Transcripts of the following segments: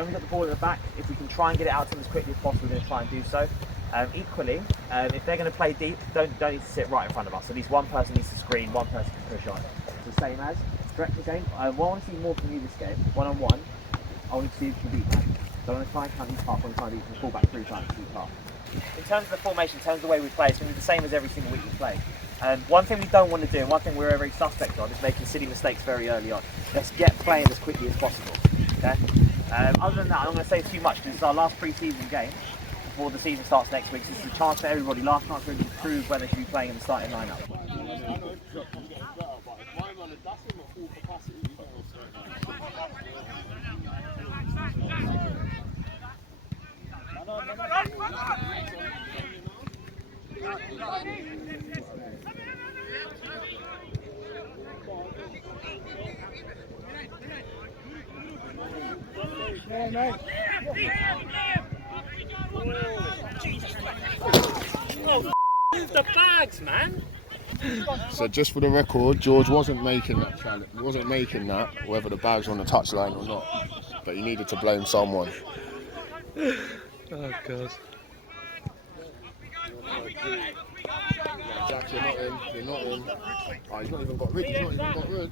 when we get the ball at the back, if we can try and get it out to them as quickly as possible, we're going to try and do so. Equally, if they're going to play deep, don't need to sit right in front of us. At least one person needs to screen, one person can push on. It's the same as director game. What I want to see more from you this game, one-on-one, I want to see if you can beat that. So I want to try and count each half, I want to try and beat the fullback 3 times each half. In terms of the formation, in terms of the way we play, it's going to be the same as every single week we play. One thing we don't want to do, and one thing we're very suspect on, is making silly mistakes very early on. Let's get playing as quickly as possible. Okay? Other than that, I'm not going to say too much because it's our last pre-season game before the season starts next week. So this is a chance for everybody, last chance for everybody to prove whether they should be playing in the starting lineup. The bags, man. So just for the record, George wasn't making that challenge. He wasn't making that, whether the bags were on the touchline or not. But he needed to blame someone. Oh God. Jack, you're not in. You're not in. Oh, he's not even got rid. He's not even got rid.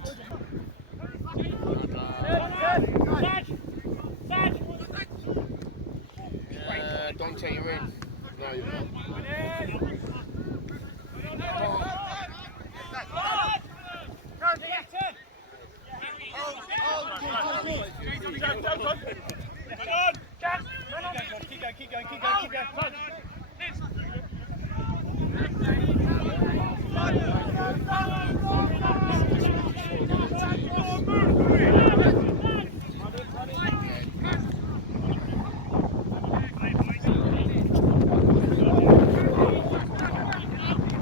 Dante, you're in. No, you're not. Keep going.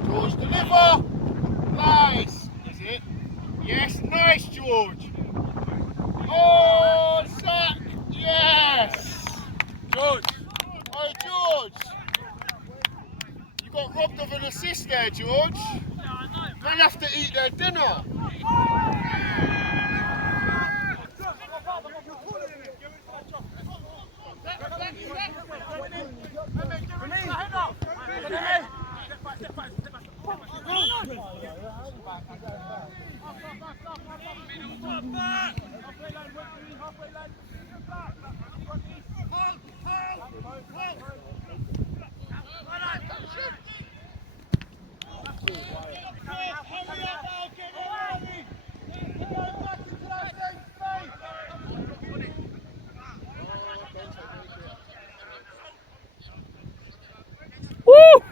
George, deliver! Nice! Is it? Yes, nice, George! Oh, sack! Yes! George! Oh, George! You got robbed of an assist there, George. Men have to eat their dinner. Woo!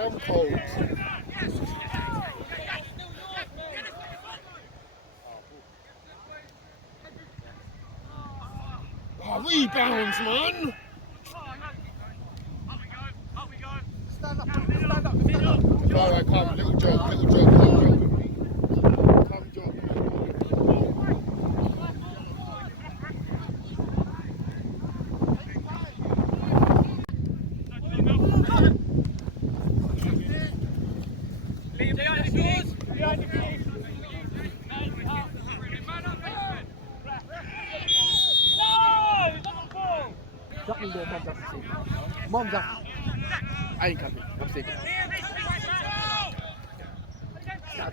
I'm cold. Oh, rebounds, man! Stand up. Alright, come, little joke, come, joke. Come, joke. Mom's up. I ain't coming. I'm sick. Hey,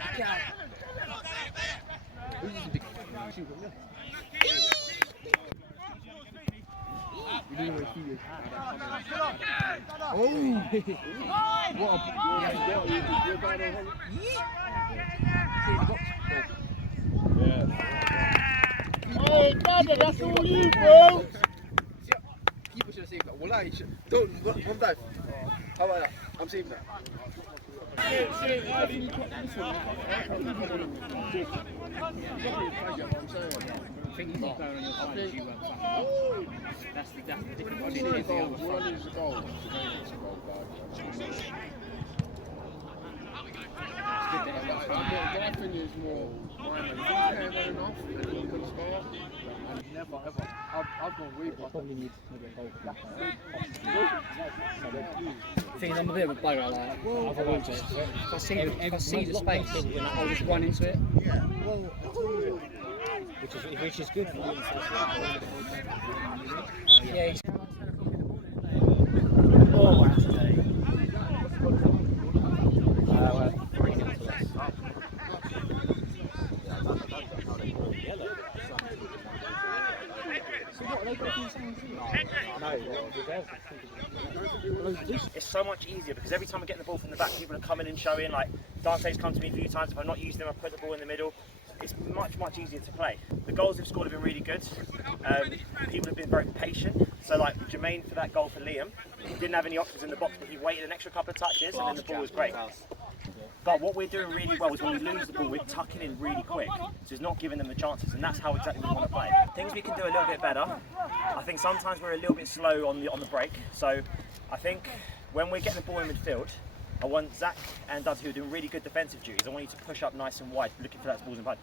brother, that's all you, bro. Keeper should have saved that. Wallah, he should. Don't, one dive. How about that? I'm saving that. I think he's not going on your side as you went back. That's the difference. One needs a goal. One needs a goal. I think it's more mine. If he's playing well enough and he can start, and never ever. I've gone way past. Probably needs to get a goal. I think I'm a bit of a bugger like other ones. If I see the space, I'll just run into it. Which is good for you. Yeah. Oh, that's today. Well, 3-0 to us. It's so much easier because every time I get the ball from the back, people are coming and showing. Like Dante's come to me a few times. If I'm not using them, I put the ball in the middle. It's much easier to play. The goals they've scored have been really good. People have been very patient. So like Jermaine for that goal for Liam, he didn't have any options in the box, but he waited an extra couple of touches and then the ball was great. But what we're doing really well is when we lose the ball, we're tucking in really quick. So it's not giving them the chances, and that's how exactly we want to play. Things we can do a little bit better. I think sometimes we're a little bit slow on the break. So I think when we're getting the ball in midfield, I want Zach and Dud, who are doing really good defensive duties, I want you to push up nice and wide, looking for those balls in play.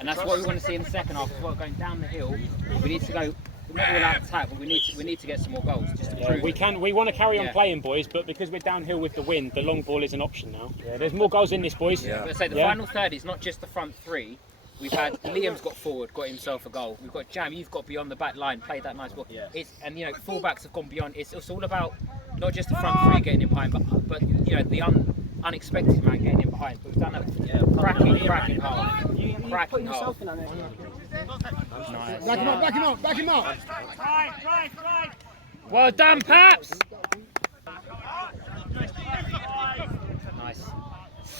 And that's what we want to see in the second half as well. Going down the hill, we need to go. We're not all out attack, but we need to get some more goals just to prove. We want to carry on playing, boys, but because we're downhill with the wind, the long ball is an option now. Yeah, there's more goals in this, boys. But I say the final third is not just the front three. We've had Liam's got forward, got himself a goal. We've got Jam, you've got beyond the back line, played that nice ball. Yeah. And you know, fullbacks have gone beyond. It's all about not just the front three getting in behind, but you know the unexpected man getting in behind. But we've done a cracking half. Cracking half. Nice. Back him up. Well done, Paps. Nice.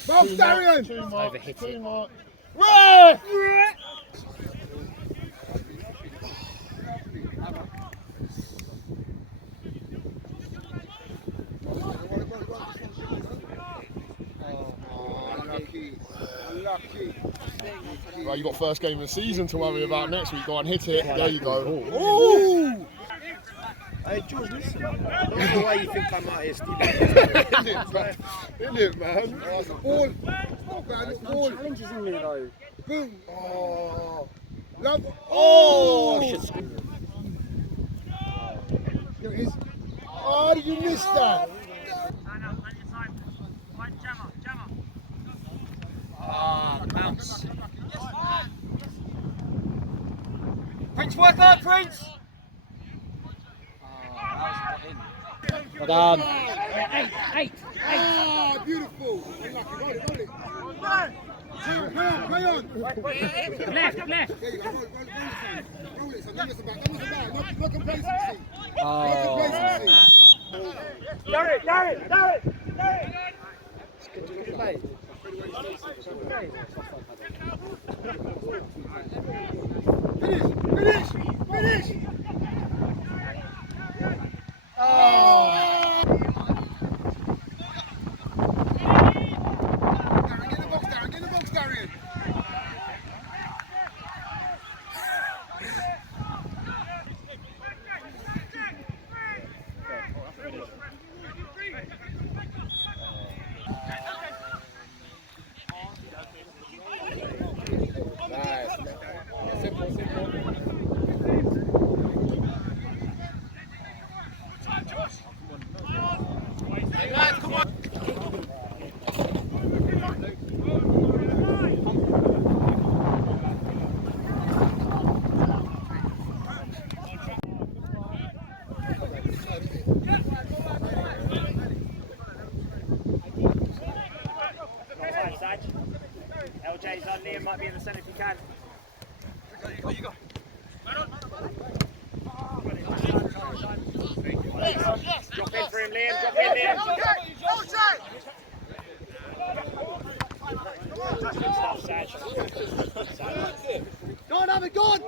Box, Darian. Overhit it. Ref! Right, you got first game of the season to worry about next week. Go and hit it. There you go. Ooh! Hey, George, listen. I don't know why you think I'm out here, Isn't it, man? It's a ball. Not bad, it's a ball. Challenges in there, though. Boom. Oh. Love. Oh! There it is. Oh, did you miss that? Bounce. Prince, work hard, Prince! Well done. Eight. Ah, beautiful. Roll it. Play on. Left. There you go. Roll it, son. Don't mess about. No complacency. Darren! Finish! Oh! Darren, get in the box, Darian. Nice. Simple. Hey lads, come on. Jay's on. Liam might be in the centre if you can. You go. Drop in for him, Liam. Drop in, Liam. Go on, have it, go on!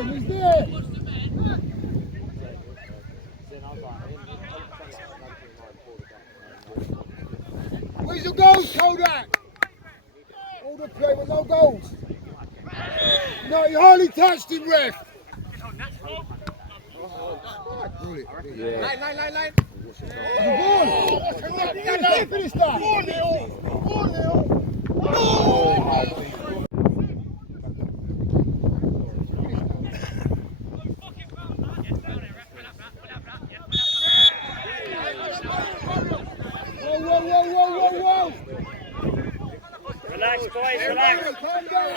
He's there! Where's your goals, Kodak? All the play with no goals. No, you hardly touched him, ref. Yeah. Line. The ball! Finish that! 4-0! 4-0! Whoa! Relax, boys, relax. Calm down!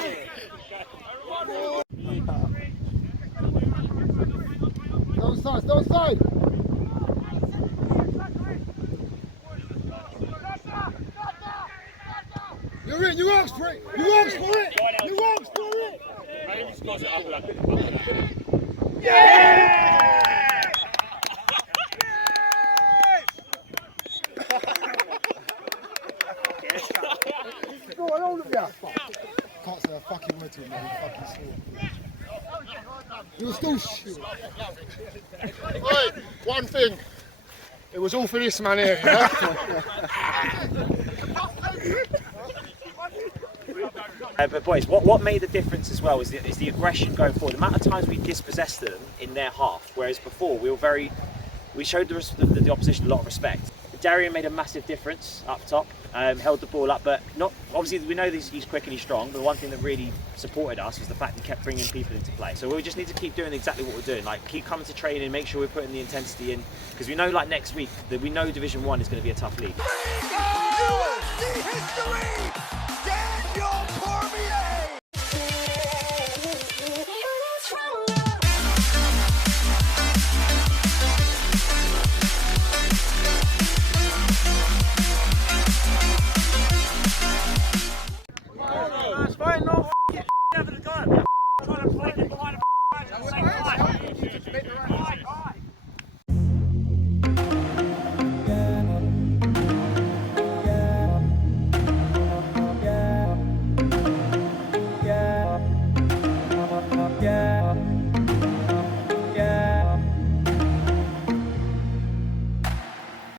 Don't side! You're in, you asked for it! You asked for it! You asked for it! Yeah! Go on, all of you! Can't say a fucking word to him, man. He fucking swore. You're still shit. Right, one thing. It was all for this man here. But boys, what made the difference as well is the aggression going forward. The amount of times we dispossessed them in their half, whereas before we showed the opposition a lot of respect. Darian made a massive difference up top, held the ball up, but not obviously we know he's quick and he's strong. But the one thing that really supported us was the fact he kept bringing people into play. So we just need to keep doing exactly what we're doing, like keep coming to training, make sure we're putting the intensity in, because we know like next week that we know Division 1 is going to be a tough league. UFC history! Daniel Cormier! It's fine, no having a gun. Trying to play it behind a at the same time.